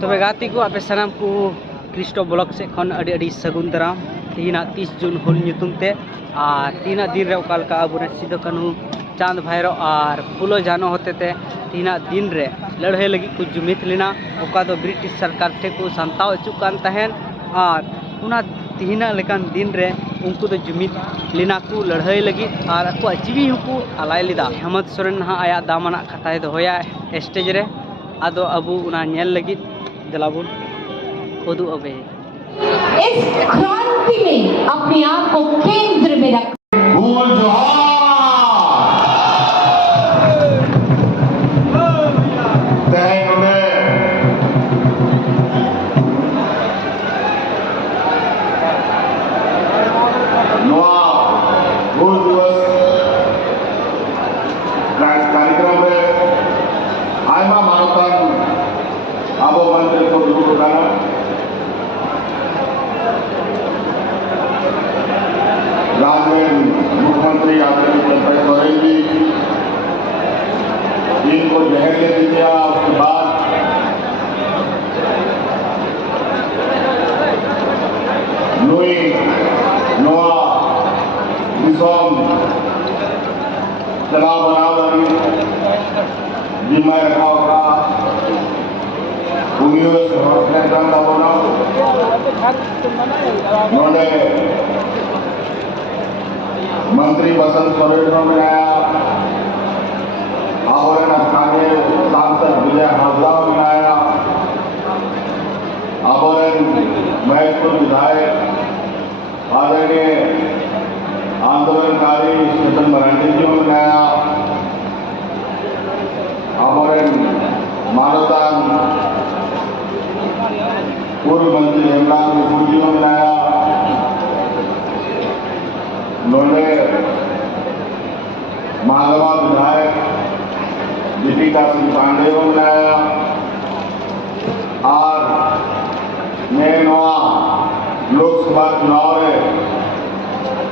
तबे गाती को आपे सनाम को क्रिस्टो ब्लॉक से खन अड़ी अड़ी सगुन दाराम तीना 30 जून हुल ᱧᱩᱛᱩᱢ ᱛᱮ और तीना दिन रे ओकालका अबुरे सिदो कानू चांद भैरो और फुलो जानो होते ते तीना दिन रे लड़ाई लगी को जुमित लेना ओका दो ब्रिटिश सरकार थे को संताव अचुक कान तहन और उना तीना लेकान दिन रे उनको तो जुमित लेना को लड़ाई लगी और को जीवी को आलाय लिदा हेमंत सोरेन हा आया दामना खताय दो होया स्टेज रे आदो अबू उना नेल लगी दलाबुन ओदु अबे इस क्रांति में अपने आप को केंद्र में रख कार्यक्रम में आयमा मानवता आबो मंदिर को दूर करना राज्य में मुख्यमंत्री आदरणीय सोरेन जी इनको जहर दे दिया। उसके बाद लुई नोआ दिसोम चलाव बनाव लगी जिम्मा रखा होगा उन्होंने मंत्री बसंत सोरेन में आया आवरण स्थानीय सांसद विजय हाजरा में आया आवरण महत्वपूर्ण विधायक आदरणीय आंदोलनकारी चेतन मरांडी जी में आया आवरण मानवता पूर्व मंत्री हेमराज विपुल जी में आया उन्होंने मालवा विधायक दीपिका सिंह पांडे को बुलाया और मैं लोकसभा चुनाव में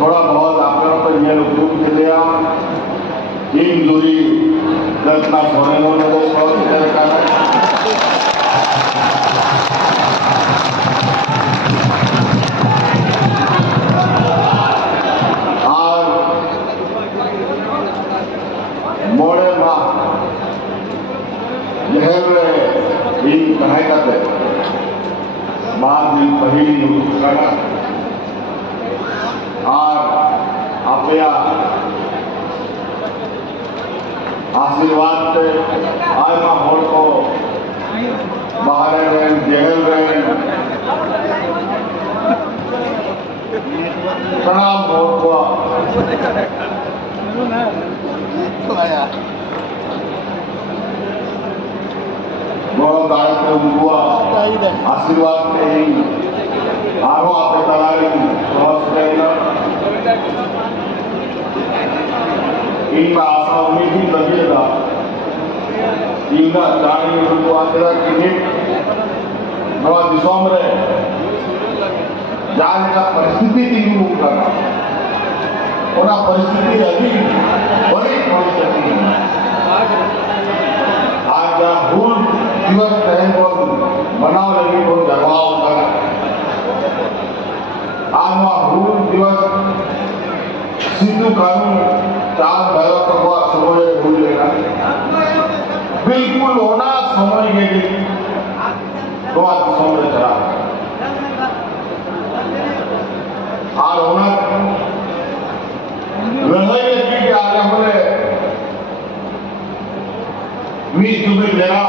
थोड़ा बहुत अपने पर यह उपयोग के दिया एक दूरी दर्शना सोरेन ने तो मोड़े माँ जहर भी कढ़ाई करते बाद में पहली करना और आपया आशीर्वाद से आज माँ भोर को बाहर रहे जहर रहे प्रणाम भोर को गौरव दायक हुआ आशीर्वाद के आरो आपे तलारी इनका आशा उम्मीद ही लगेगा इनका जानी उनको आतेरा कि नवा दिशा में जाने का परिस्थिति तीन करना और परिस्थिति अभी बड़ी परिस्थिति आज भूल दिवस कहें तो मनाव लगी तो जवाब कर आज वहाँ भूल दिवस सिंधु कानून चार भैरव तक समय भूल लेगा बिल्कुल होना समय के लिए तो आज समय चला और होना लड़ाई की आगे हमने 20 जून लेना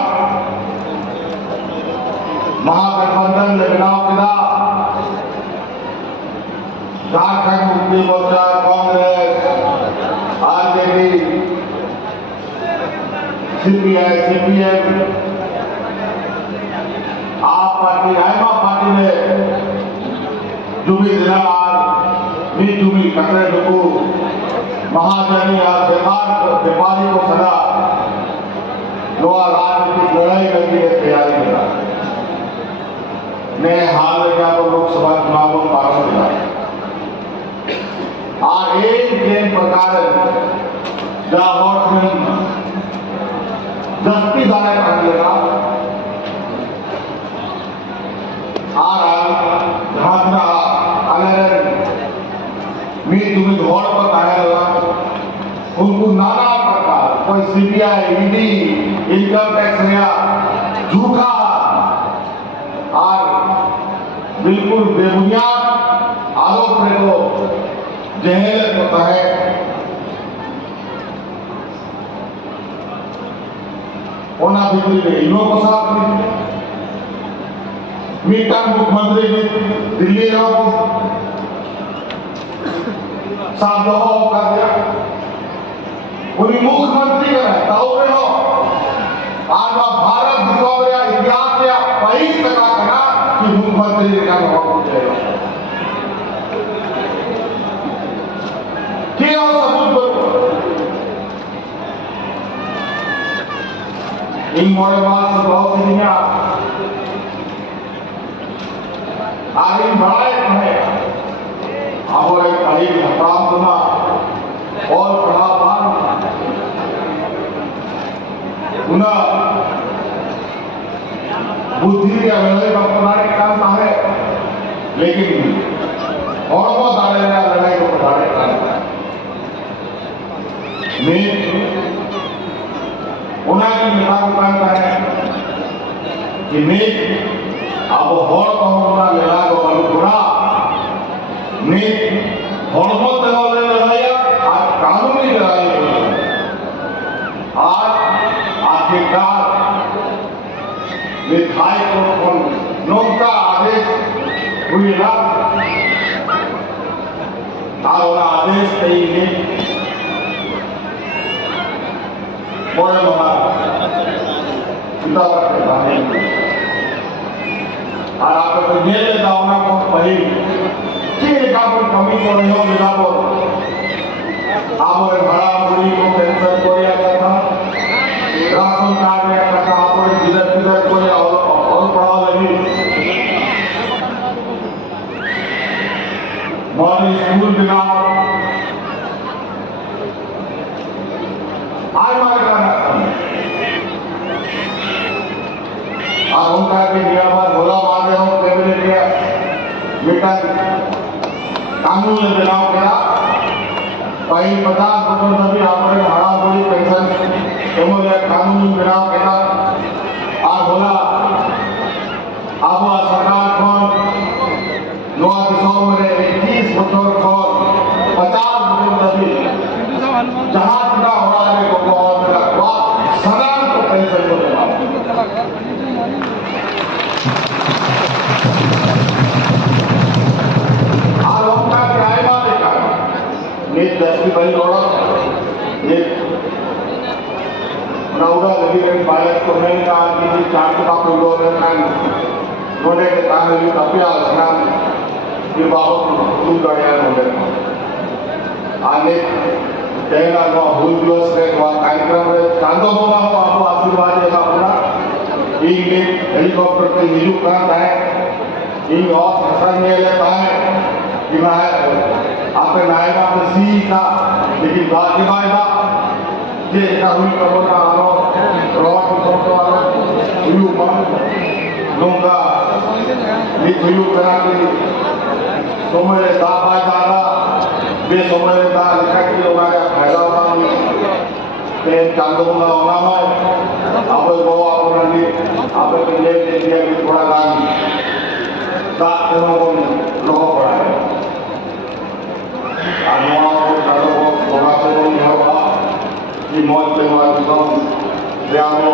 महागठबंधन ने चुनाव किया Jharkhand Mukti Morcha Congress RJD CPI CPM आप पार्टी आयमा पार्टी ने जुबी जिला भी जुबी कटरे को महाजनी और व्यापारी को सदा राजनीतिक लड़ाई करने की तैयारी किया ने हाल में तो लोकसभा चुनाव में पास हुआ और एक प्रकार दस्ती दाने कर लेगा घाघरा अलग मी तुम्हें धोड़ पर आया उनको नाना प्रकार कोई सीबीआई ईडी इनकम टैक्स या झूठा और बिल्कुल बेबुनियाद आरोप को जहल होता है। ओना भीतर में इनो को साथ मीटा मुख्यमंत्री दिल्ली साथ कर दिया उन्हीं मुख्यमंत्री हो आज भारत दिखाया इतिहास या पहिल कथा करना कि मुख्यमंत्री का इन मोड़े बात बहुत दुनिया आगे बढ़ाए है हमारे पढ़ी हराम होना और पढ़ावान उन्हें बुद्धि या लड़ाई का पढ़ाने काम है लेकिन और बहुत आने वाला लड़ाई को पढ़ाने काम है मैं उन्हें मेरा कहता है कि मैं अब हर कहूँगा लड़ा को बलुरा मैं हरमत वाले लड़ाया आज कानूनी लड़ाई आज आखिरकार विधायक को नौका आदेश हुई ना और आदेश कही है बोले मामा पिता करते हैं और आप तो ये लेता होना को पही ठीक है आप कमी को नहीं हो बिना को आप और बड़ा बुरी को कैंसर को या था राशन कार्ड या का आप और जिधर को और पढ़ा लगी मॉडल स्कूल बिना आज हमारे और उनका भी नियामत भोला मारे हो कैबिनेट के बेटा कानून ने बनाओ किया कहीं 50 रुपये सभी हमारे भाड़ा बोली पेंशन एमओए कानून बनाओ किया और बोला अब सरकार कौन नवा दिसंबर में 21 बच्चों को 50 रुपये सभी जहां का हो रहा है को सरकार को पेंशन को देना भाई लोड़ा ये नौड़ा लगी रही बाइक को नहीं कहा कि चार का कोई लोग रहना नोड़े के ताने भी तपिया स्नान ये बाबू तू गया नोड़े आने कहना नो भूल दिवस के कार्यक्रम में चांदो होगा आपको आशीर्वाद देगा पूरा ये हेलीकॉप्टर के नियुक्त करता है इन और फसल में लेता है कि मैं आपने नायक आपने सी का लेकिन बात की बात था ये कानून का बोलना आरो रोड की फोटो आरो यू मन लोगा ये यू करा के सोमरे दाबा दादा बे सोमरे दा लिखा कि लोगा का फायदा होगा के चांदो का होना है आप वो आप ने आप के ले दिया कि थोड़ा दान दान को लोगों पड़ा है आनुआं को दादो को थोड़ा सा नहीं होगा कि मौत के बाद हम जानो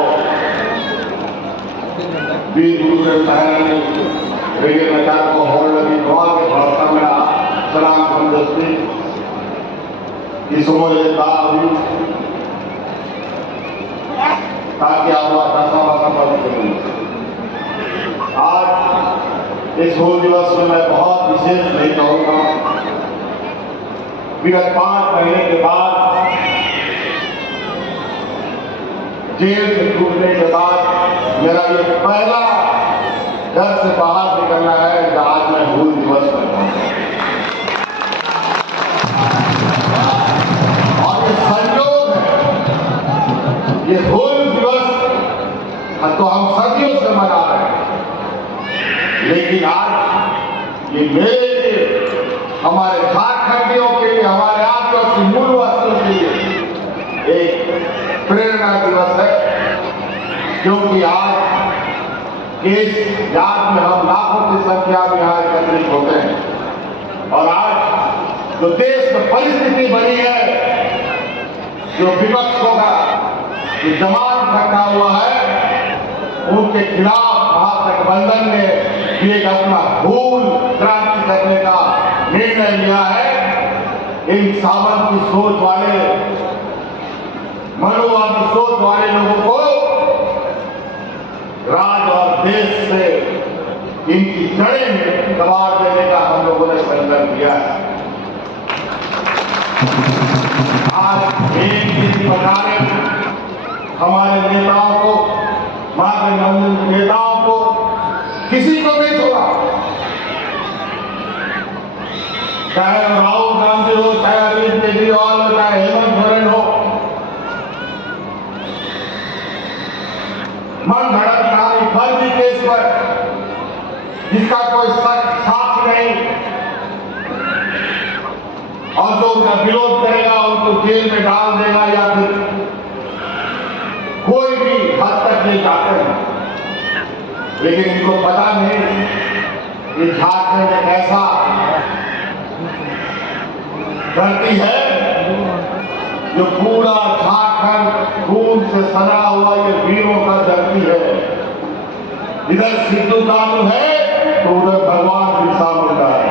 बीच दूसरे शहर में रेगे नचार को होड़ लगी बहुत के भरोसा मेरा सलाम समझती कि समझ लेता अभी ताकि आप आशा भाषा बंद करें। आज इस हूल दिवस में मैं बहुत विशेष नहीं कहूँगा विगत 5 महीने के बाद जेल से छूटने के बाद मेरा ये पहला घर से बाहर निकलना है कि आज मैं हूल दिवस पर और ये संयोग है ये हूल दिवस तो हम सदियों से मना रहे हैं लेकिन आज ये मेरे लिए, हमारे झारखंडियों के लिए, हमारे आदिवासी मूलवासियों के लिए एक प्रेरणा दिवस है, क्योंकि आज इस याद में हम लाखों की संख्या में यहाँ एकत्रित होते हैं। और आज जो देश में परिस्थिति बनी है, जो विपक्षों का जो जमात खड़ा हुआ है, उनके खिलाफ महागठबंधन ने भी एक अपना भूल क्रांति करने का निर्णय लिया है। इन सावंत की सोच वाले, मनुवादी सोच वाले लोगों को राज और देश से इनकी जड़ें दबाड़ देने का हम लोगों ने संकल्प किया है। आज एक प्रकार हमारे नेताओं को, महागठबंधन नेताओं को किसी को नहीं छोड़ा, चाहे राहुल गांधी हो, चाहे अरविंद केजरीवाल हो, चाहे हेमंत सोरेन हो, मन घड़तकारी फर्जी केस पर जिसका कोई साक्ष्य नहीं, और जो उनका विरोध करेगा उनको जेल में डाल देगा या फिर कोई भी हद तक ले जाते हैं। लेकिन इनको पता नहीं कि झारखंड एक ऐसा धरती है जो पूरा झारखंड खून से सना हुआ ये वीरों का धरती है। इधर सिद्धू कानू है तो उधर भगवान बिरसा मुंडा है,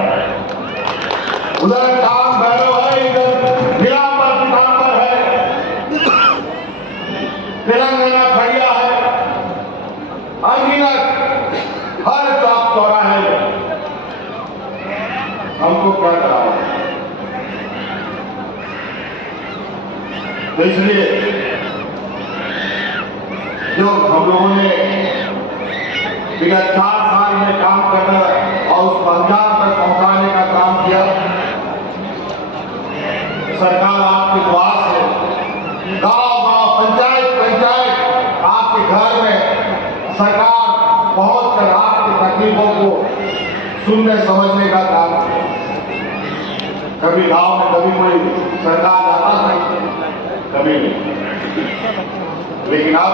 उधर काम भैरव है, इधर नीलांबर पीतांबर है, तेलंगाना खड़िया है, अनगिनत हर चौक चौराहे में हमको क्या करा। तो इसलिए जो हम लोगों ने विगत 4 साल में काम करना और उस अंजाम तक पहुंचाने का काम किया, सरकार आपके द्वार से गांव-गांव, पंचायत आपके घर में सरकार पहुंचकर आपकी तकलीफों को सुनने समझने का काम किया। कभी गांव में कभी कोई सरकार आता था, कभी नहीं। लेकिन अब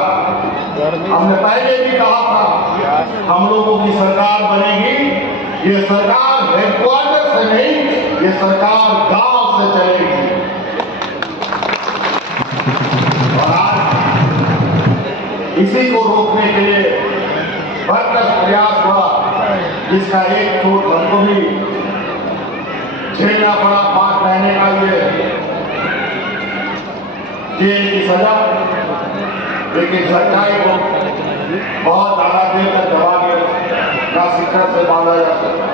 हमने पहले भी कहा था, हम लोगों की सरकार बनेगी, ये सरकार हेडक्वार्टर से नहीं, ये सरकार गांव से चलेगी। और आज इसी को रोकने के लिए भरकस प्रयास हुआ, जिसका एक चोट हमको भी झेलना पड़ा, 5 महीने का ये जेल की सजा। लेकिन सच्चाई को बहुत ज्यादा देर तक दबा के ना शिक्षक से बांधा जा सकता,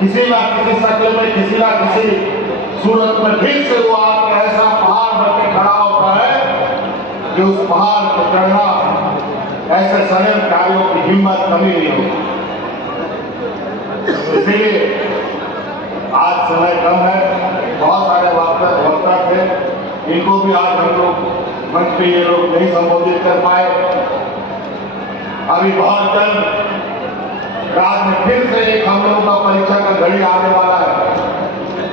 किसी ना किसी शक्ल में, किसी ना किसी सूरत में फिर से वो आपका ऐसा पहाड़ बनकर खड़ा होता है कि उस पहाड़ को चढ़ना ऐसे षड्यंत्रकारियों की हिम्मत कभी नहीं होती। इसलिए आज समय कम है, बहुत सारे वक्ता थे, इनको भी आज हम लोग मंच पे ये लोग नहीं संबोधित कर पाए। अभी बहुत जल्द रात में फिर से एक हम लोगों का परीक्षा का घड़ी आने वाला है।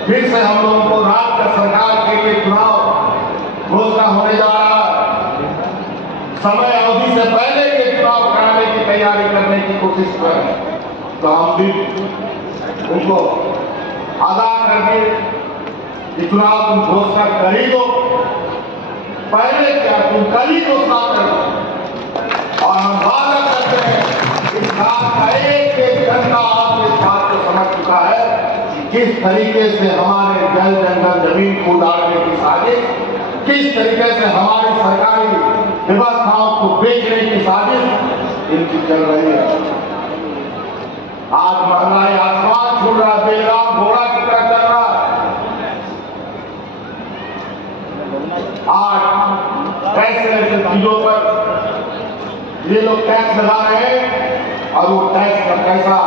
फिर से हम लोगों को राज्य सरकार के लिए चुनाव घोषणा होने जा रहा है। समय अवधि से पहले के चुनाव कराने की तैयारी करने की कोशिश करें, तो हम भी उनको आगाह करके चुनाव तुम घोषणा कर ही दो, पहले क्या तुम कल ही घोषणा करो। और हम वादा करते हैं, इस बात का एक घंटा आप इस बात को समझ चुका है कि किस तरीके से हमारे जल जंगल जमीन को उड़ाने की साजिश, किस तरीके से हमारी सरकारी व्यवस्थाओं को बेचने की साजिश इनकी चल रही है। आज महंगाई आसमान छू रहा, बेलगाम घोड़ा की तरह चल रहा है। आज ऐसे ऐसे चीजों पर ये लोग टैक्स लगा रहे हैं, और वो टैक्स का पैसा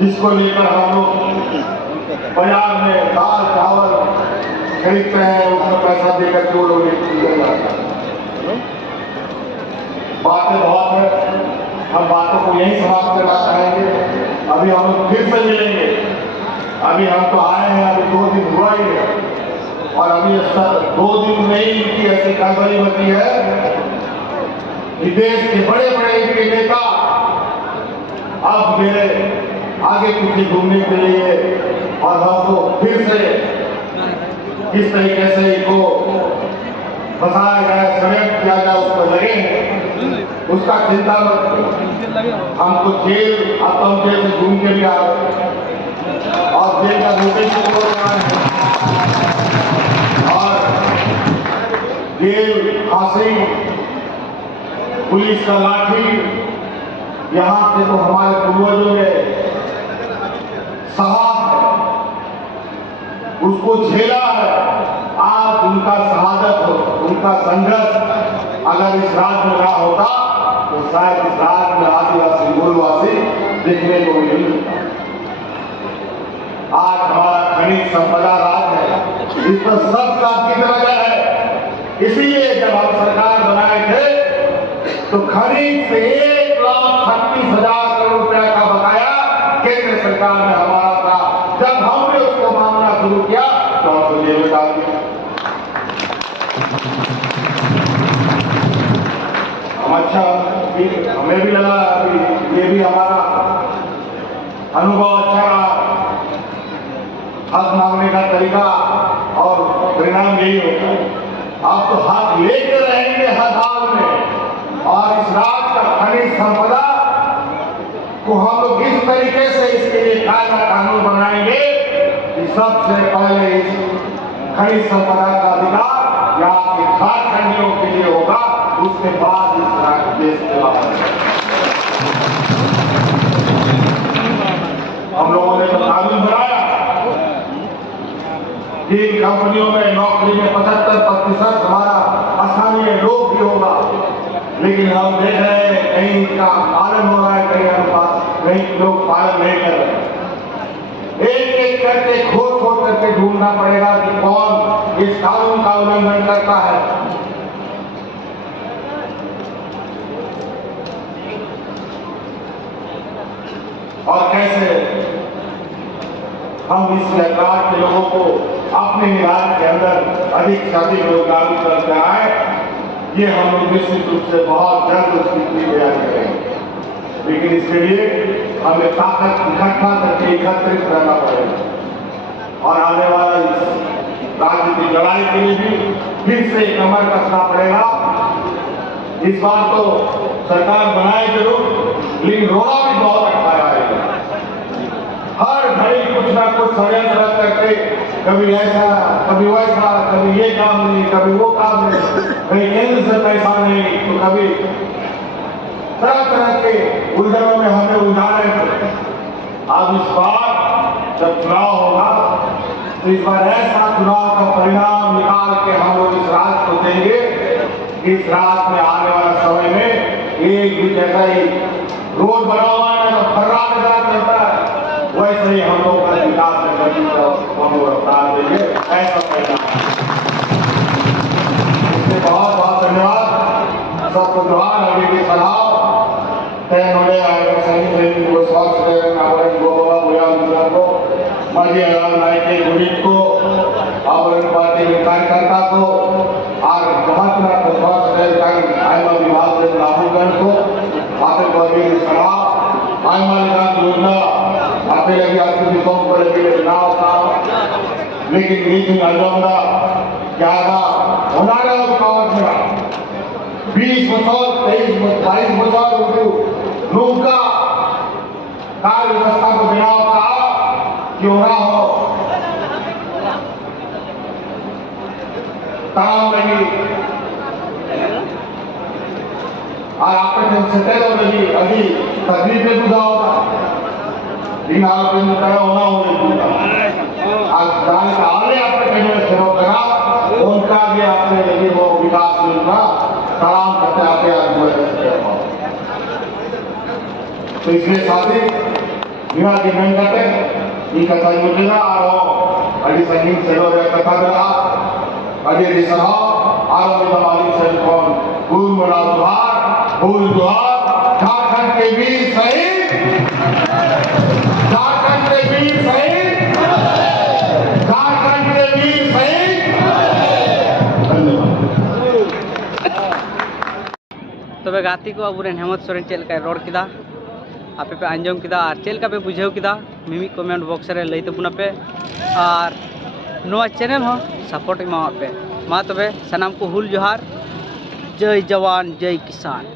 जिसको लेकर हम लोग बाजार में दाल चावल खरीदते हैं, उसमें पैसा देकर के वो लोग जाता है। हम बातों को यही समाप्त करना चाहेंगे। अभी हम लोग फिर से मिलेंगे। अभी हम तो आए हैं, अभी 2 दिन हुआ ही है, और अभी 2 दिन में ही इनकी ऐसी कार्रवाई होती है कि देश के बड़े बड़े इनके नेता अब मेरे आगे पीछे घूमने के लिए, और हमको फिर से किस तरीके से इनको फंसाया जाए, षड्यंत्र किया जाए, उस पर लगे हैं। उसका चिंता मत करो। हमको जेल, अब तो हम जेल से घूम के भी आ रहे, और जेल का नोटिस भी हो रहा है, और जेल, फांसी, पुलिस का लाठी, यहाँ से तो हमारे पूर्वजों ने सहा है, उसको झेला है। आज उनका शहादत हो, उनका संघर्ष अगर इस राज्य में ना होता तो शायद इस राज्य में आदिवासी मूलवासी देखने को नहीं मिलता। आज हमारा खनिज संपदा राज है, इस पर सबका जिक्र नजर है। इसीलिए जब हम सरकार बनाए थे तो खनिज से 1,36,000 करोड़ रुपया का बकाया केंद्र सरकार ने हमारा था। जब हमने उसको मांगना शुरू किया तो हमको जेल में डाल दिया। अच्छा, हमें भी लगा अभी ये भी हमारा अनुभव अच्छा रहा। हक मांगने का तरीका और परिणाम यही होता है। आप तो हक लेके रहेंगे हर हाल में, और इस राज्य का खनिज संपदा को हम लोग इस तरीके से इसके लिए कायदा कानून बनाएंगे कि सबसे पहले इस खनिज संपदा का अधिकार यहाँ के झारखंडियों के लिए होगा, उसके बाद इस राज्य देश के बाहर। हम लोगों ने तो कानून बनाया, जिन कंपनियों में नौकरी में 75% हमारा स्थानीय लोग भी होगा, लेकिन हम देख रहे हैं कहीं इसका पालन हो रहा है, कहीं लोग पालन नहीं कर रहे। एक एक करके खोज खोज करके ढूंढना पड़ेगा कि कौन इस कानून का उल्लंघन करता है। और कैसे हम इस सरकार के लोगों को अपने राज्य के अंदर अधिक से अधिक रोजगार उपलब्ध कराए, ये हम लोग निश्चित रूप से बहुत जल्द उसकी पूरी तैयारी करेंगे। लेकिन इसके लिए हमें ताकत इकट्ठा करके एकत्रित करना पड़ेगा, और आने वाला इस राजनीतिक लड़ाई के लिए भी फिर से कमर कसना पड़ेगा। इस बार तो सरकार बनाए जरूर, लेकिन रोड़ा भी बहुत अटकाया है। हर घड़ी कुछ ना कुछ षड्यंत्र करके, कभी ऐसा कभी वैसा, कभी ये काम नहीं, कभी वो काम नहीं, कहीं केंद्र से पैसा नहीं, तो कभी तरह तरह के उलझनों में हमें उलझाने थे। अब इस बार जब चुनाव होगा तो इस बार ऐसा चुनाव का परिणाम निकाल के हम लोग इस राज्य को देंगे, इस राज्य में आने वाले समय में एक भी जैसा ही रोड बना हुआ है तो फर्रा निकाल चलता है, वैसे ही हम लोग का विकास हम लोग रफ्तार देंगे, ऐसा कहना है। इसलिए बहुत बहुत धन्यवाद सबको। जोहार, अभी भी सलाह तेरे आएगा सही को स्वास्थ्य नागरिक गोवा बुया मिश्रा को मजी नायके गुरीब को और पार्टी के कार्यकर्ता को और बहुत ना स्वास्थ्य आयमा विभाग के राहुलगंज को आते को सलाह आयमा योजना आपने लगी आपके दिशों पर लगे नाव का, लेकिन मीटिंग अलमदा ज्यादा हमारा कावत मेरा 20 बच्चों 22 बच्चों लोग का कार्य व्यवस्था को बिना कहा क्यों ना हो काम लगी और आपने सत्य लगी अभी तकलीफ में बुझा होगा इन हालत में तरह होना हो आज गाने का आगे आपने कहीं शुरू करा उनका भी आपने लगी वो विकास मिलना सलाम करते आते आज तो इसलिए साथी विवाह की वेंकटे ಈ ಕಥಾ ಯೋಜನಾ ಆರೋ ಅಡಿ ಸಂಗೀತ ಸೆಲೋರ ಕಥಾ ದರ ಅಡಿ ದಿಸಹ ಆರೋ ಮಾಲಿಕ್ ಸೆಲ್ಫೋನ್ ಭೂಲ್ ಮನಾ ದುಹಾರ್ ಭೂಲ್ ದುಹಾರ್ झारखंड के वीर शहीद, झारखंड के वीर शहीद, झारखंड के वीर शहीद। तबे गाती को अब हेमंत सोरेन चेल का रोड किदा आपे पे आंजम किदा और चेल का पे बुझाव किदा मिमी कमेंट बॉक्स रे लई तबुना पे और नोआ चैनल हो सपोर्ट इमा पे मा तबे सनाम को हुल जोहार। जय जवान जय किसान।